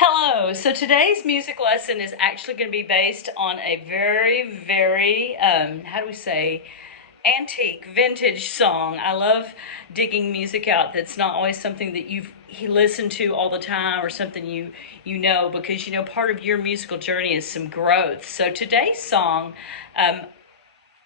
Hello. So today's music lesson is actually going to be based on a very, how do we say, antique, vintage song. I love digging music out that's not always something that you've listened to all the time or something you know because part of your musical journey is some growth. So today's song, um,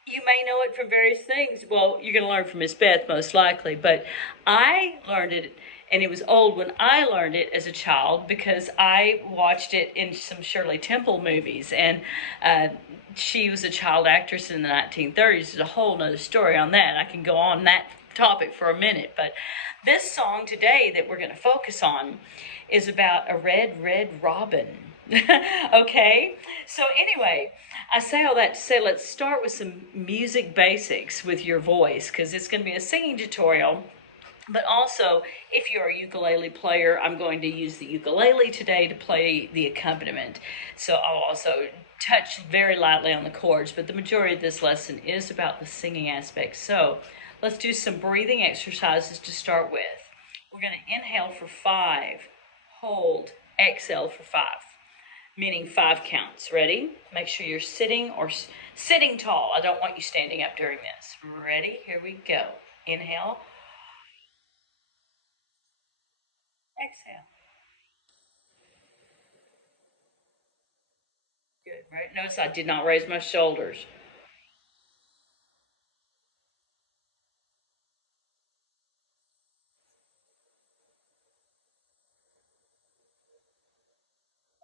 you may know it from various things. Well, you're going to learn from Miss Beth most likely, but I learned it, and it was old when I learned it as a child because I watched it in some Shirley Temple movies, and uh, she was a child actress in the 1930s. There's a whole nother story on that. I can go on that topic for a minute, but this song today that we're going to focus on is about a red robin. Okay, so anyway, I say all that to say let's start with some music basics with your voice because it's going to be a singing tutorial. But also, if you're a ukulele player, I'm going to use the ukulele today to play the accompaniment. So I'll also touch very lightly on the chords, but the majority of this lesson is about the singing aspect. So let's do some breathing exercises to start with. We're going to inhale for 5, hold, exhale for 5, meaning 5 counts. Ready? Make sure you're sitting or sitting tall. I don't want you standing up during this. Ready? Here we go. Inhale. Exhale. Good, right? Notice I did not raise my shoulders.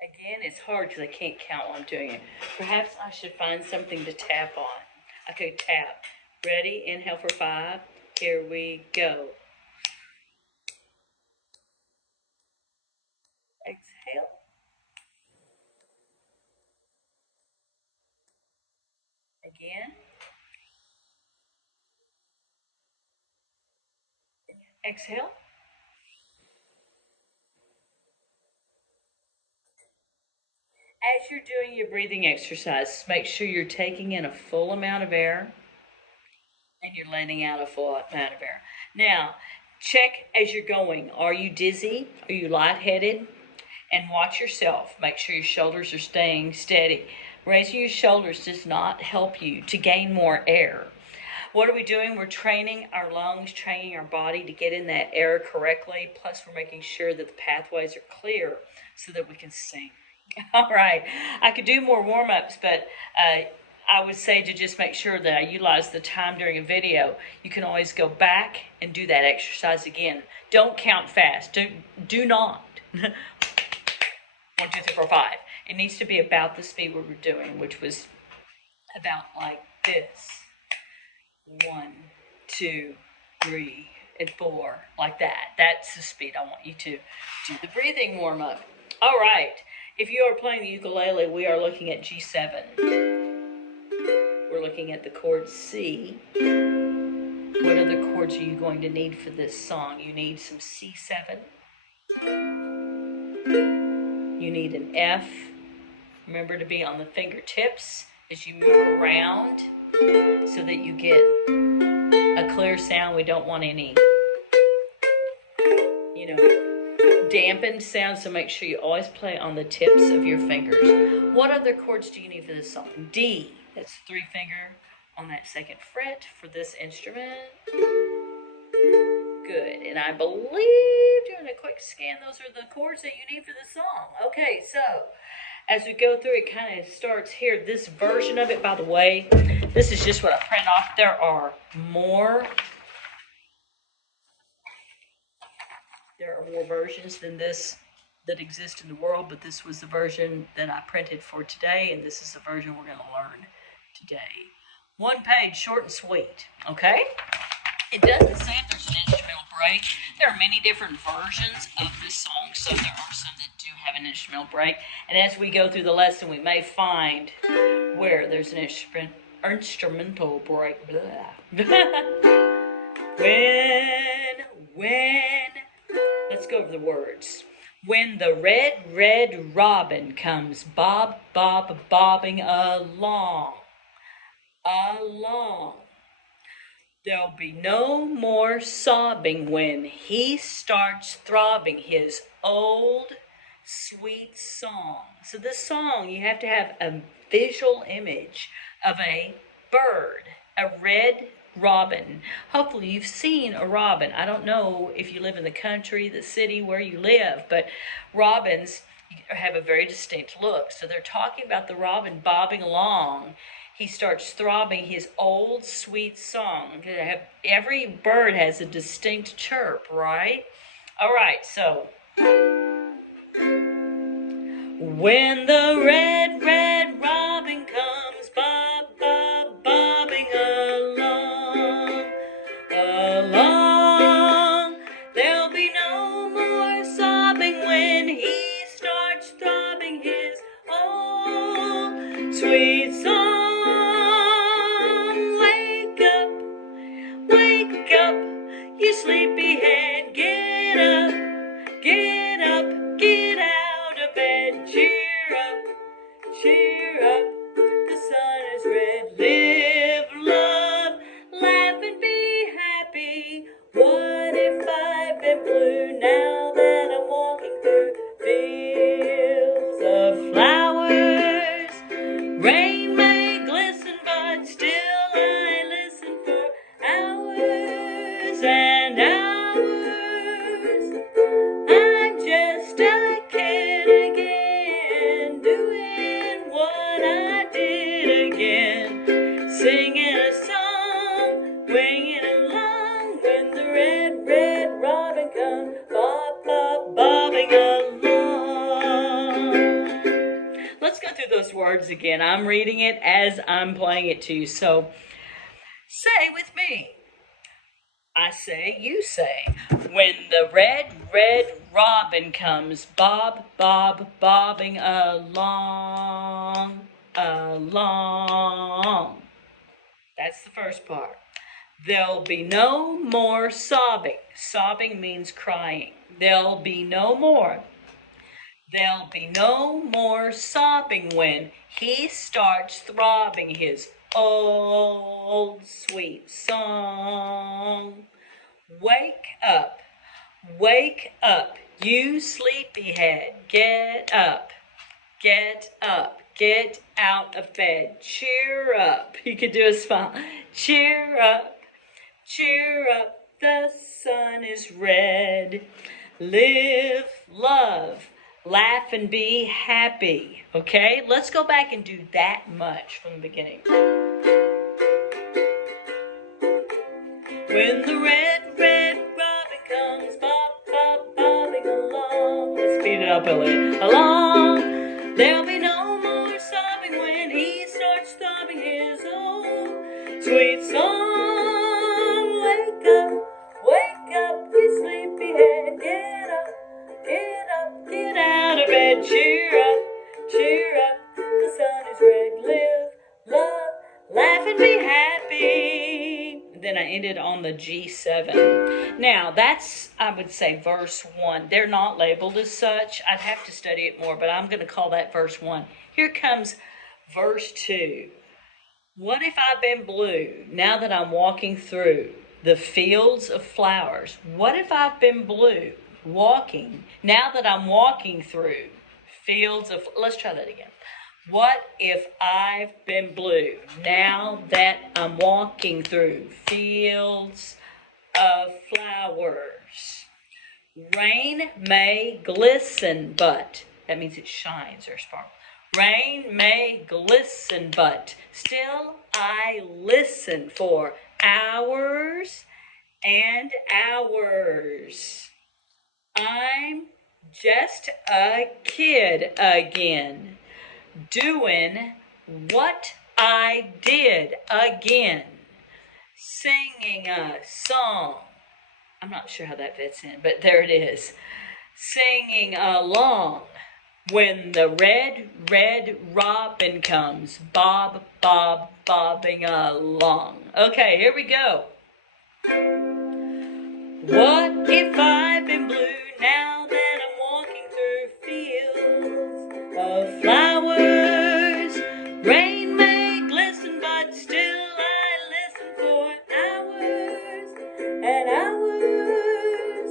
Again, it's hard because I can't count while I'm doing it. Perhaps I should find something to tap on. Okay, tap. Ready? Inhale for 5. Here we go. Exhale. Again. Exhale. As you're doing your breathing exercise, make sure you're taking in a full amount of air and you're letting out a full amount of air. Now, check as you're going. Are you dizzy? Are you lightheaded? And watch yourself. Make sure your shoulders are staying steady. Raising your shoulders does not help you to gain more air. What are we doing? We're training our lungs, training our body to get in that air correctly. Plus, we're making sure that the pathways are clear so that we can sing. All right. I could do more warm ups, but I would say to just make sure that I utilize the time during a video. You can always go back and do that exercise again. Don't count fast. Do not. 1, 2, 3, 4, 5. It needs to be about the speed we were doing, which was about like this. 1, 2, 3, and 4, like that. That's the speed I want you to do the breathing warm up. All right. If you are playing the ukulele, we are looking at G7. We're looking at the chord C. What other chords are you going to need for this song? You need some C7. You need an F. Remember to be on the fingertips as you move around so that you get a clear sound. We don't want any, dampened sound, so make sure you always play on the tips of your fingers. What other chords do you need for this song? D. That's 3 finger on that 2nd fret for this instrument. Good. And I believe, doing a quick scan, those are the chords that you need for the song. Okay, so as we go through, it kind of starts here. This version of it, by the way, this is just what I print off. There are more versions than this that exist in the world, but this was the version that I printed for today, and this is the version we're going to learn today. 1 page, short and sweet, okay? It doesn't say if there's an instrumental break. There are many different versions of this song, so there are some that do have an instrumental break. And as we go through the lesson, we may find where there's an instrumental break. when, let's go over the words. When the red robin comes bobbing along. There'll be no more sobbing when he starts throbbing his old sweet song. So this song, you have to have a visual image of a bird, a red robin. Hopefully you've seen a robin. I don't know if you live in the country, the city, where you live, but robins have a very distinct look. So they're talking about the robin bobbing along. He starts throbbing his old sweet song. Every bird has a distinct chirp, right? All right, so when the red, red robin comes bobbing along, there'll be no more sobbing when he starts throbbing his old sweet song. Wake up, you sleepyhead, get up, get up, get out of bed, cheer up, the sun is red, live, love, laugh and be happy. What if I've been blue now that I'm walking through fields of flowers? Rain may glisten, but still I listen for hours and hours. I'm just a kid again, doing what I did again, singing a song, winging along when the red, red robin comes bobbing along. Let's go through those words again. I'm reading it as I'm playing it to you. So say with me. I say, you say. When the red, red robin comes bobbing along. That's the first part. There'll be no more sobbing. Sobbing means crying. There'll be no more sobbing when he starts throbbing his old sweet song. Wake up, you sleepyhead, get up, get out of bed, cheer up. You could do a smile. Cheer up, the sun is red. Live, love, laugh and be happy. Okay, let's go back and do that much from the beginning. When the red, red robin comes bobbing along, let's speed it up a little. Along, there'll be no more sobbing when he starts throbbing his old sweet song. Wake up, you sleepyhead, get up, get out of bed, cheer up, the sun is red, live, love, laugh and be happy. Then I ended on the G7. Now that's, I would say, verse 1. They're not labeled as such. I'd have to study it more, but I'm going to call that verse 1. Here comes verse 2. What if I've been blue now that I'm walking through the fields of flowers? What if I've been blue walking now that I'm walking through fields of, let's try that again. What if I've been blue now that I'm walking through fields of flowers? Rain may glisten, but, that means it shines or sparkles. Rain may glisten, but still I listen for hours and hours. I'm just a kid again, doing what I did again, singing a song. I'm not sure how that fits in, but there it is. Singing along when the red, red robin comes bobbing along. Okay, here we go. What if I've been blue now that I'm walking through fields of flowers? Rain may glisten, but still I listen for hours and hours.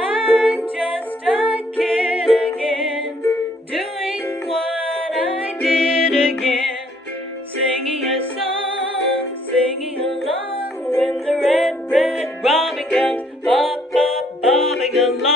I'm just a kid again, did again, singing a song, singing along when the red, red robin comes, bob, bob, bobbing along.